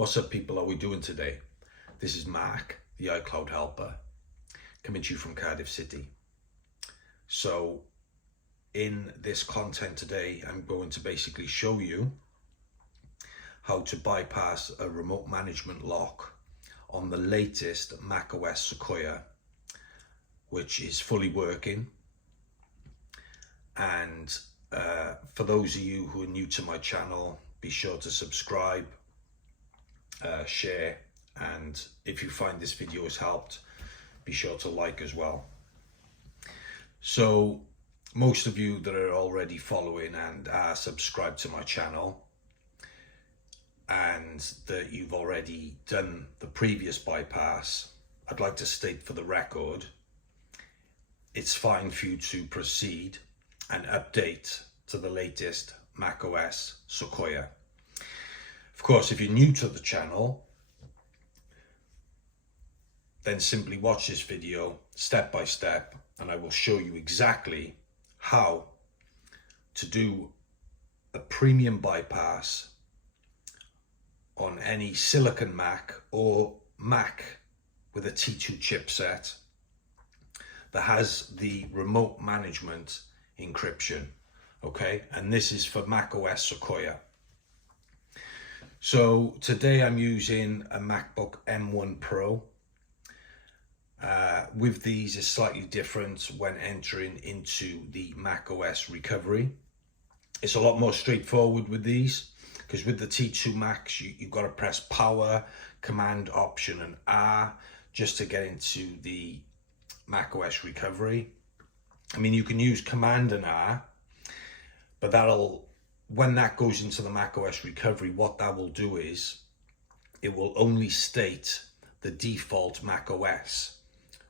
What's up, people? How are we doing today? This is Mark, the iCloud helper, coming to you from Cardiff City. So in this content today, I'm going to basically show you how to bypass a remote management lock on the latest macOS Sequoia, which is fully working. And for those of you who are new to my channel, be sure to subscribe, share, and if you find this video has helped, be sure to like as well. So most of you that are already following and are subscribed to my channel, and that you've already done the previous bypass, I'd like to state for the record, it's fine for you to proceed and update to the latest macOS Sequoia. Of course, if you're new to the channel, then simply watch this video step by step, and I will show you exactly how to do a premium bypass on any silicon Mac or Mac with a T2 chipset that has the remote management encryption. Okay, and this is for macOS Sequoia. So today I'm using a MacBook M1 Pro. With these, it's slightly different when entering into the macOS recovery. It's a lot more straightforward with these, because with the T2 Macs, you've got to press Power, Command, Option, and R just to get into the macOS recovery. I mean, you can use Command and R, but when that goes into the macOS recovery, what that will do is it will only state the default macOS,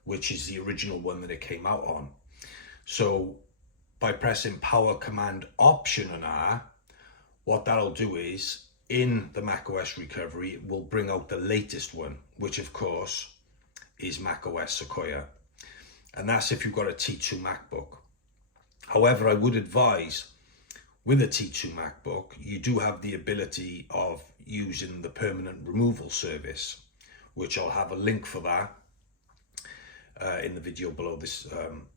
which is the original one that it came out on. So by pressing Power, Command, Option, and R, what that'll do is in the macOS recovery, it will bring out the latest one, which of course is macOS Sequoia. And that's if you've got a T2 MacBook. However, I would advise with a T2 MacBook, you do have the ability of using the permanent removal service, which I'll have a link for that in the video below this,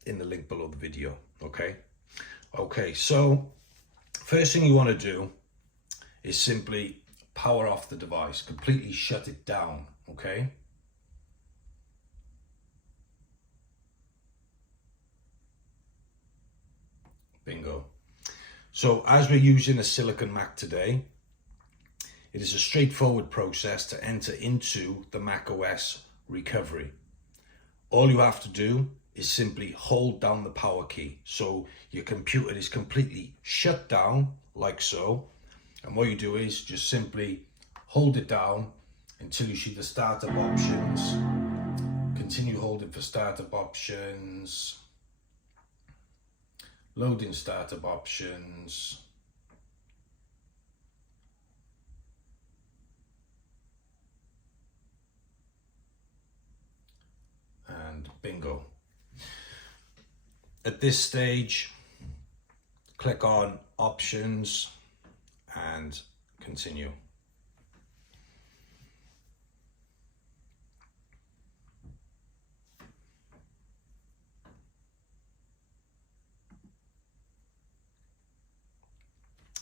in the link below the video. Okay, so first thing you want to do is simply power off the device, completely shut it down. Okay. Bingo. So as we're using a silicon Mac today, it is a straightforward process to enter into the macOS recovery. All you have to do is simply hold down the power key. So your computer is completely shut down like so. And what you do is just simply hold it down until you see the startup options. Continue holding for startup options. Loading startup options. And bingo. At this stage, click on options and continue.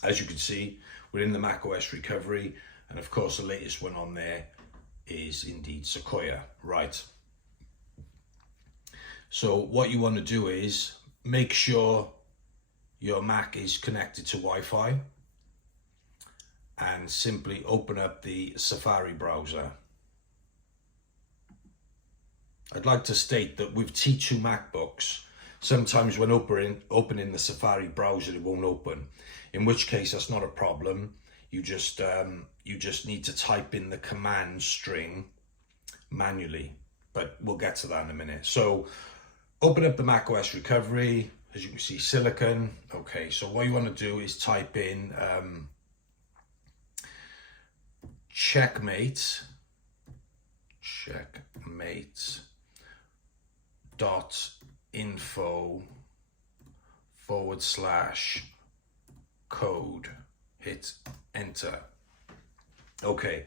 As you can see, we're in the macOS recovery, and of course the latest one on there is indeed Sequoia, right? So what you want to do is make sure your Mac is connected to Wi-Fi and simply open up the Safari browser. I'd like to state that with T2 MacBooks, sometimes when opening the Safari browser, it won't open. In which case, that's not a problem. You just need to type in the command string manually, but we'll get to that in a minute. So open up the macOS recovery. As you can see, silicon. Okay, so what you want to do is type in CHECKM8 .info/code, hit enter. Okay,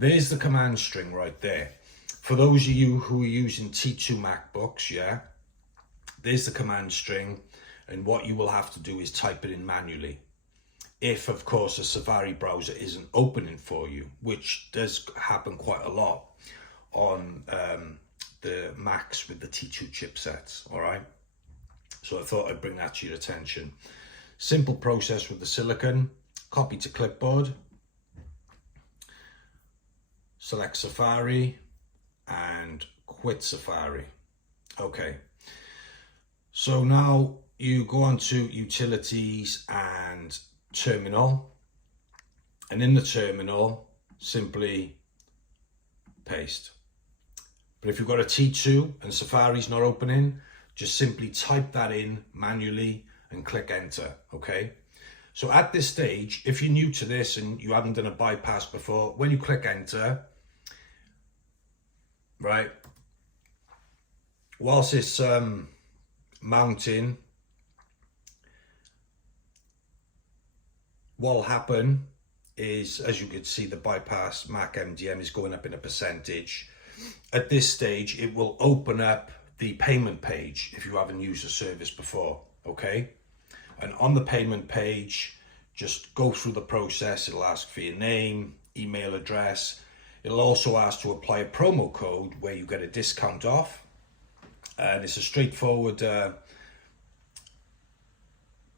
There's the command string right there. For those of you who are using T2 MacBooks, yeah, there's the command string, and what you will have to do is type it in manually. If, of course, a Safari browser isn't opening for you, which does happen quite a lot on the Macs with the T2 chipsets, all right? So I thought I'd bring that to your attention. Simple process with the silicon. Copy to clipboard. Select Safari and quit Safari. Okay. So now you go on to Utilities and Terminal. And in the terminal, simply paste. But if you've got a T2 and Safari's not opening, just simply type that in manually and click enter, okay? So at this stage, if you're new to this and you haven't done a bypass before, when you click enter, right, whilst it's mounting, what'll happen is, as you can see, the bypass Mac MDM is going up in a percentage. At this stage, it will open up the payment page if you haven't used the service before, okay? And on the payment page, just go through the process. It'll ask for your name, email address. It'll also ask to apply a promo code where you get a discount off. And it's a straightforward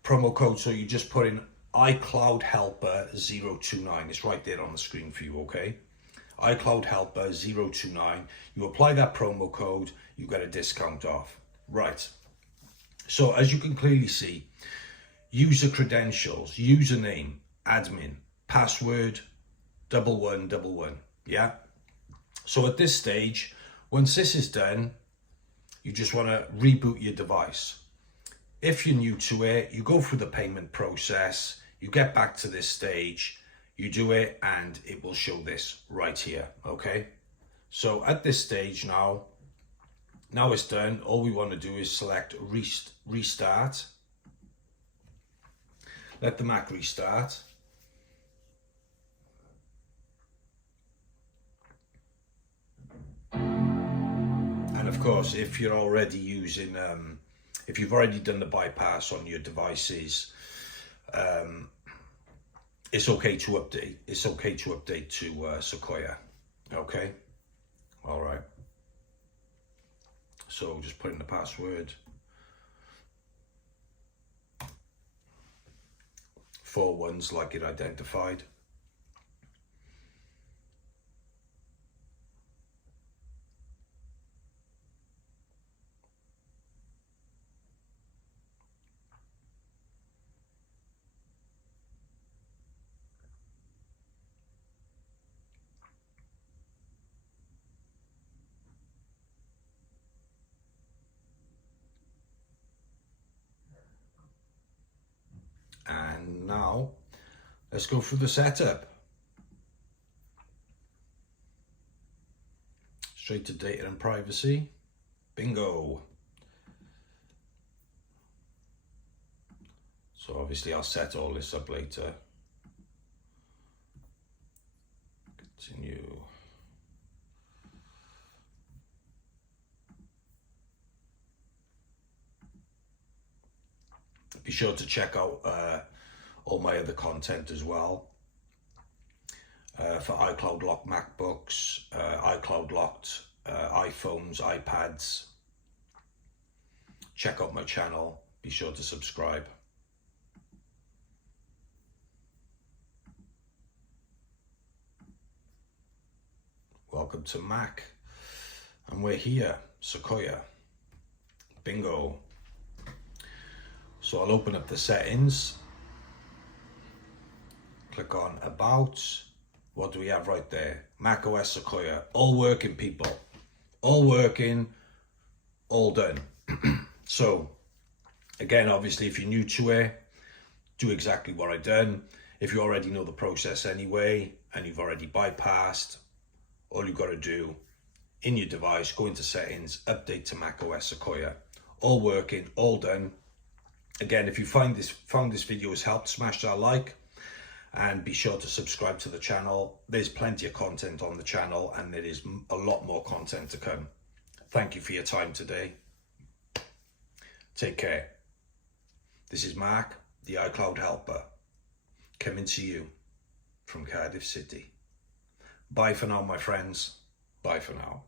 promo code, so you just put in iCloud Helper 029. It's right there on the screen for you, okay? iCloud Helper 029. You apply that promo code, you get a discount off. Right. So as you can clearly see, user credentials, username, admin, password, 1111. Yeah. So at this stage, once this is done, you just want to reboot your device. If you're new to it, you go through the payment process, you get back to this stage, you do it, and it will show this right here, okay? So at this stage now it's done. All we want to do is select restart. Let the Mac restart. And of course, if you're already using, if you've already done the bypass on your devices, it's okay to update. It's okay to update to Sequoia. Okay. All right. So just put in the password. 4 ones like it identified. And now let's go through the setup. Straight to data and privacy. Bingo. So obviously I'll set all this up later. Continue. Be sure to check out all my other content as well. For iCloud locked MacBooks, iCloud locked iPhones, iPads. Check out my channel. Be sure to subscribe. Welcome to Mac. And we're here, Sequoia. Bingo. So I'll open up the settings, click on About. What do we have right there? macOS Sequoia, all working, people. All working, all done. So again, obviously, if you're new to it, do exactly what I've done. If you already know the process anyway, and you've already bypassed, all you've got to do in your device, go into settings, update to macOS Sequoia. All working, all done. Again, if you found this video has helped, smash that like. and be sure to subscribe to the channel. There's plenty of content on the channel, and there is a lot more content to come. Thank you for your time today. Take care. This is Mark, the iCloud helper, coming to you from Cardiff City. Bye for now, my friends. Bye for now.